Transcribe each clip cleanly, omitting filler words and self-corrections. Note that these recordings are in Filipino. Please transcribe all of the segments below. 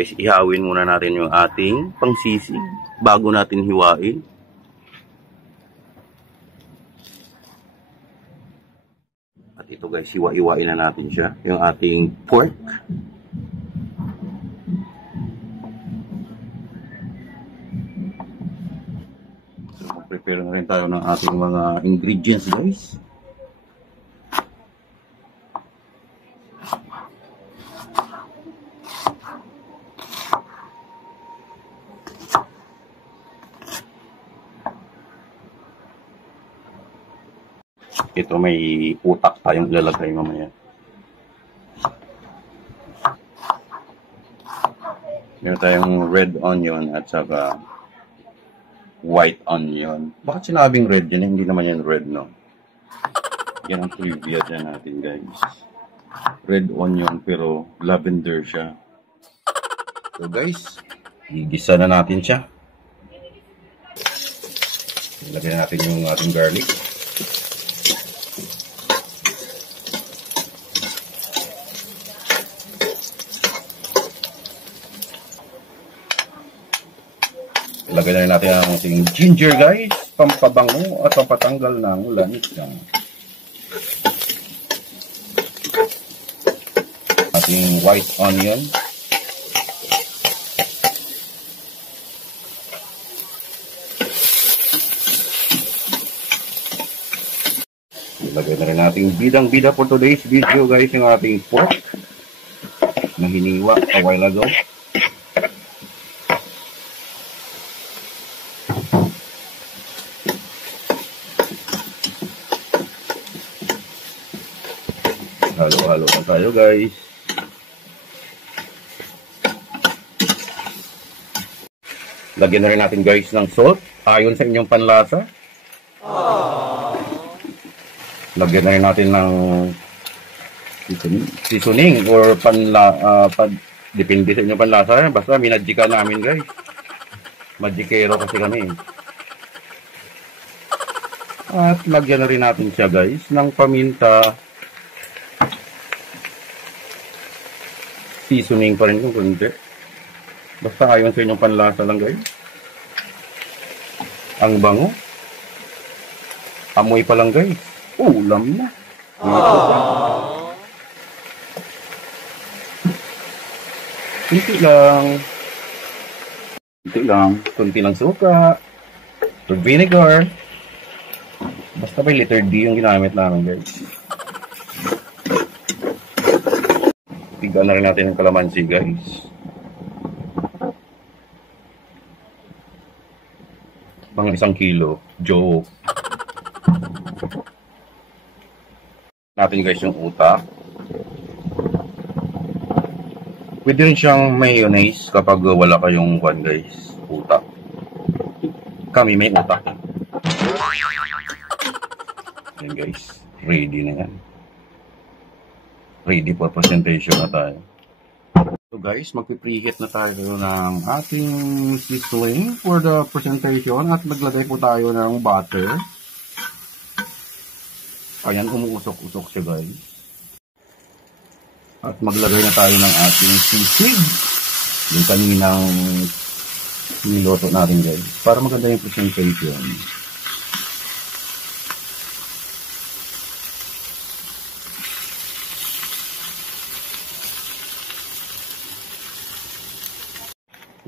guys, ihawin muna natin yung ating pangsisig bago natin hiwain. At ito guys, hiwa-hiwain na natin siya, yung ating pork. So, mag-prepare na rin tayo ng ating mga ingredients guys. Ito may utak tayong ilalagay mamaya. Meron tayong red onion at saka white onion. Bakit sinabing red yan? Hindi naman yan red, no? Yan ang trivia dyan natin, guys. Red onion pero lavender siya. So guys, igisa na natin siya. Ilagay natin yung ating garlic. Ilagay na rin natin ang ating ginger guys, pampabango at pampatanggal ng lansang. Ating white onion. Ilagay na rin natin bidang-bida for today's video guys, yung ating pork na hiniwa a while ago. Halo-halo na tayo guys. Lagyan na rin natin guys ng salt ayon sa inyong panlasa. Lagyan na rin natin ng seasoning or depende sa inyong panlasa. Basta minadjika namin guys. Madjikero kasi kami. At lagyan na rin natin siya guys ng paminta. Seasoning pa rin kung kundi. Basta ayon sa inyong panlasa lang guys. Ang bango. Amoy pa lang guys. Ulam na. Kunti lang. Kunti lang. Kunti lang suka. Vinegar. Basta may letter D yung ginamit namin guys. Tigaan na rin natin yung kalamansi guys. Mga 1 kilo. Joke. Natin guys yung utak. Pwede rin siyang mayonnaise kapag wala kayong guys. Utak. Kami may utak. Yan guys. Ready na yan. Ready for presentation na tayo. So guys, magpipreheat na tayo ng ating seasoning for the presentation at maglagay po tayo ng butter. Ayan, umuusok-usok siya guys. At maglagay na tayo ng ating sisig. Yung kaninang niloto natin guys. Para maganda yung presentation.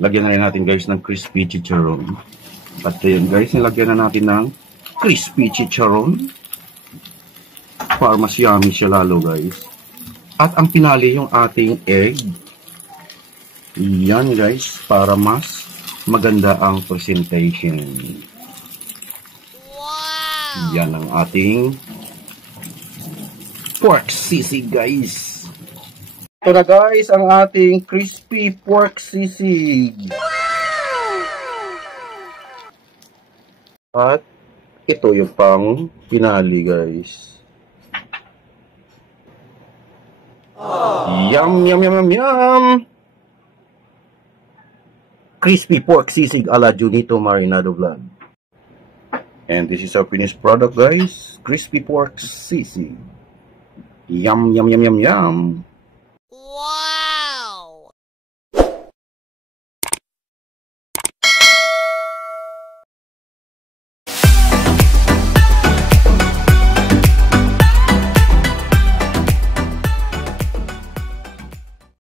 Lagyan na rin natin guys ng crispy chicharon. At yun guys, nilagyan na natin ng crispy chicharon. Para mas yummy siya lalo guys. At ang pinali yung ating egg. Yan guys, para mas maganda ang presentation. Wow! Yan ang ating pork sisig guys. Ito na guys, ang ating crispy pork sisig. At ito yung pang pinali guys. Yum, yum, yum, yum, yum! Crispy pork sisig ala Junito Marinado Vlog. And this is our finished product guys. Crispy pork sisig. Yum, yum, yum, yum, yum! Wow!